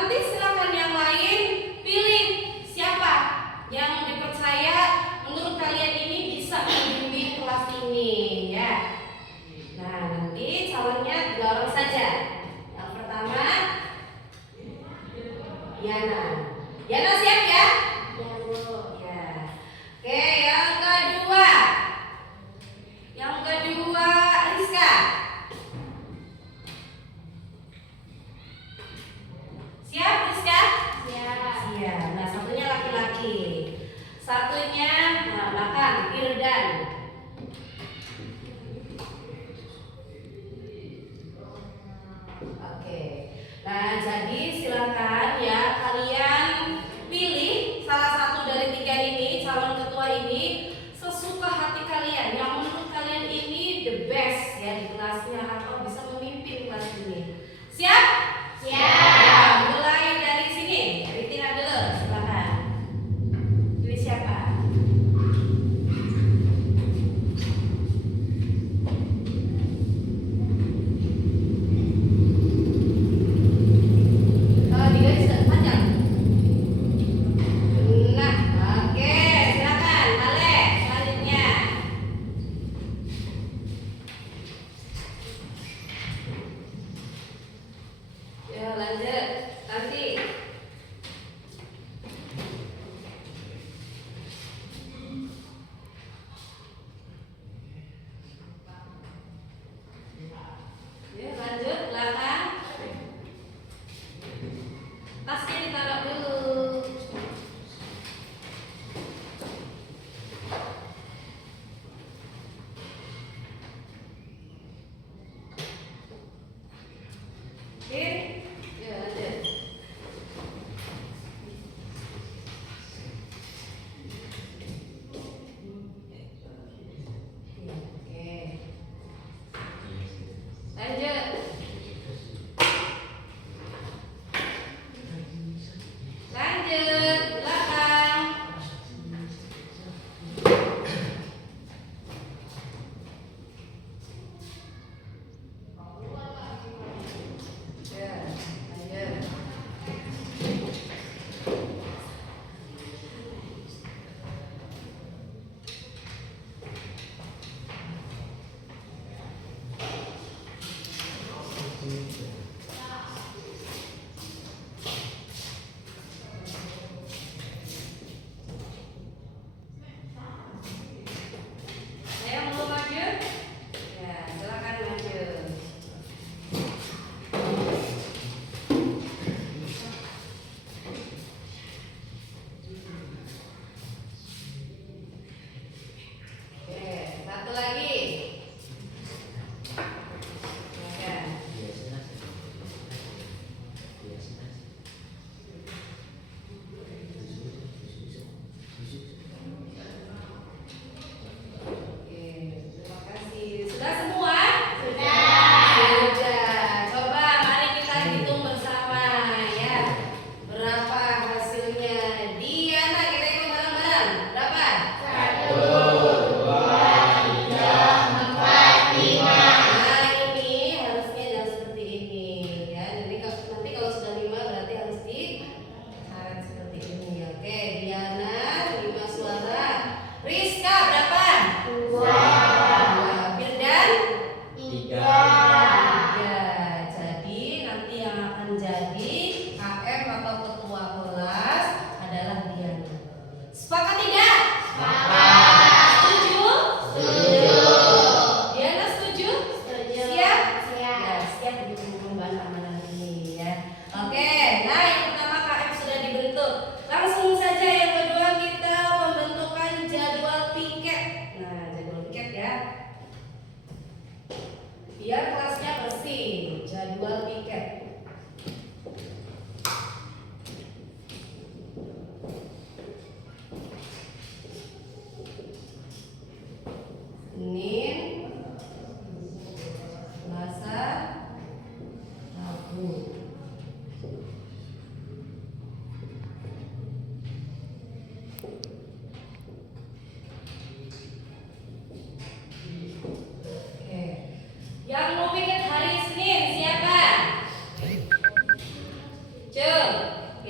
nanti silakan yang lain pilih siapa yang dipercaya menurut kalian ini bisa membimbing kelas ini ya. Nah, nanti calonnya 2 orang saja. Yang pertama Yana. Yana siap ya? Ya, Bu. Ya. Oke, yang kedua. Yang kedua Rizka. Siap Rizka? Siap. Siap. Nah, satunya laki-laki. Satunya belakang Firdan. Oke. Nah, jadi silakan ya kalian pilih salah satu dari 3 ini, calon ketua ini sesuka hati kalian yang menurut kalian ini the best ya di kelasnya atau bisa memimpin kelas ini. Siap? Siap. Ya, mulai dari sini. Dari Tina dulu, silakan. Pilih siapa?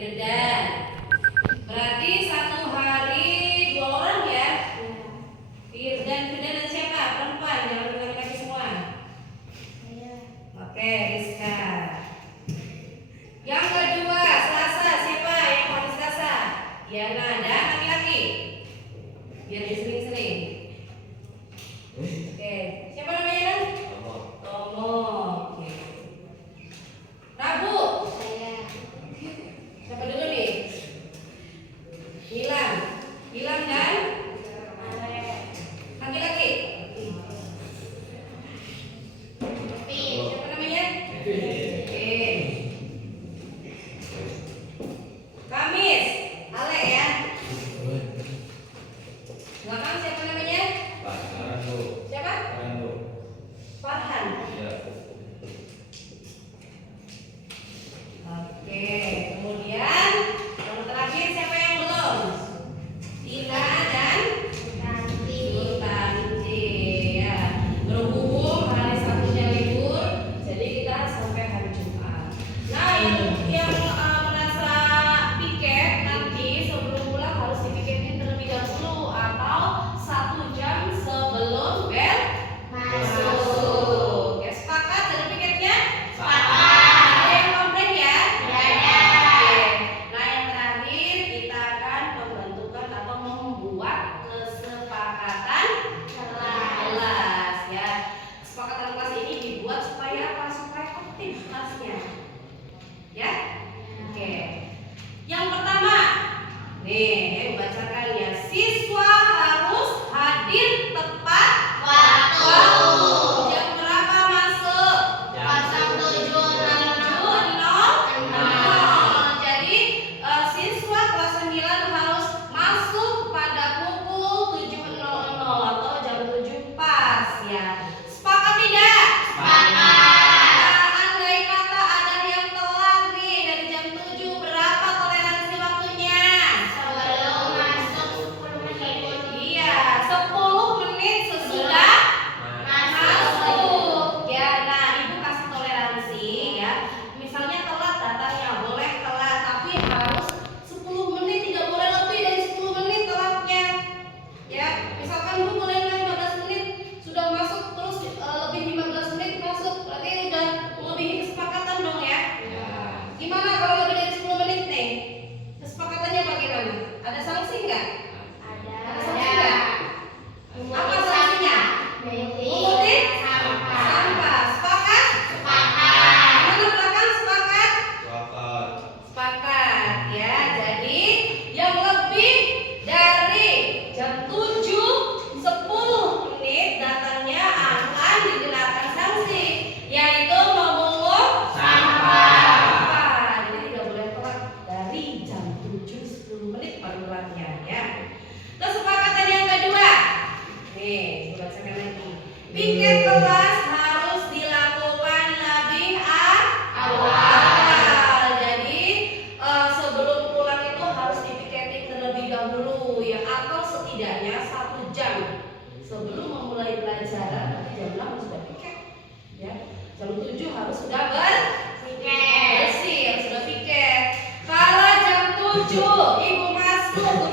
Firdan. Berarti satu hari 2 orang ya? Firdan dan siapa? Perempuan, jangan laki-laki semua. Oke, Rizka. Yang kedua, Selasa, siapa yang hari Selasa? Yana dan laki-laki. Biar disering-sering. Oke, siapa namanya? Tomo. Oke. Rabu. Siapa dulu nih? Hilang dan laki-laki. Siapa namanya? Kamis, Ale ya. Belakang siapa namanya? Siapa? Farhan. Oke, kemudian yang terakhir siapa yang belum? Tina dan Tanti ya. Berhubung hari Sabtunya libur, jadi kita sampai hari Jumat. Nah, yang merasa piket nanti sebelum pulang harus dipiketin terlebih dahulu atau 1 jam sebelum bel masuk. Ya, sepakat dari piketnya? Ada yang komplain ya? Oke. Nah, yang terakhir kita akan membentukkan atau membuat kesepakatan kelas ya. Kesepakatan kelas ini dibuat supaya apa? Supaya aktif kelasnya. Ya? Oke. Yang pertama, nih, saya bacakan ya. Siswa harus hadir tepat waktu. Jam berapa masuk? Jam 7.00. Jadi siswa kelas 9 harus masuk pada pukul 7.00 atau jam 7 pas ya. Sepakat tidak? Andai kata ada yang telat nih dari jam 7, berapa toleransi waktunya? Iya, 10 menit sesudah masuk ya. Nah, ibu kasih toleransi ya. Misalnya telat datangnya, boleh telat, tapi harus 10 menit, tidak boleh lebih dari 10 menit telatnya. Ya, misalkan bu boleh 15 menit sudah masuk, terus lebih 15 menit masuk, berarti udah melebihi kesepakatan dong ya. Gimana kalau lebih dari 10 menit nih? Kesepakatannya bagaimana? Ada sanksi enggak? Ada sanksi enggak? Apa sanksinya? Mengutin sampah. Sepakat? Mana belakang sepakat? Sepakat ya. Jadi yang lebih dari jam 7 10 menit datangnya akan dikenakan sanksi, yaitu memungut sampah. Jadi tidak boleh telat dari jam 7 10 menit baru telatnya ya. Kesepakatan yang kedua. Nih, saya bacakan lagi. Piket kelas harus dilakukan lebih awal. Jadi sebelum pulang itu harus dipiketin terlebih dahulu ya, atau setidaknya 1 jam sebelum memulai pelajaran. Nanti jam 6 harus sudah piket ya. Jam 7 harus sudah bersih, harus sudah piket. Kalau jam 7 ibu masuk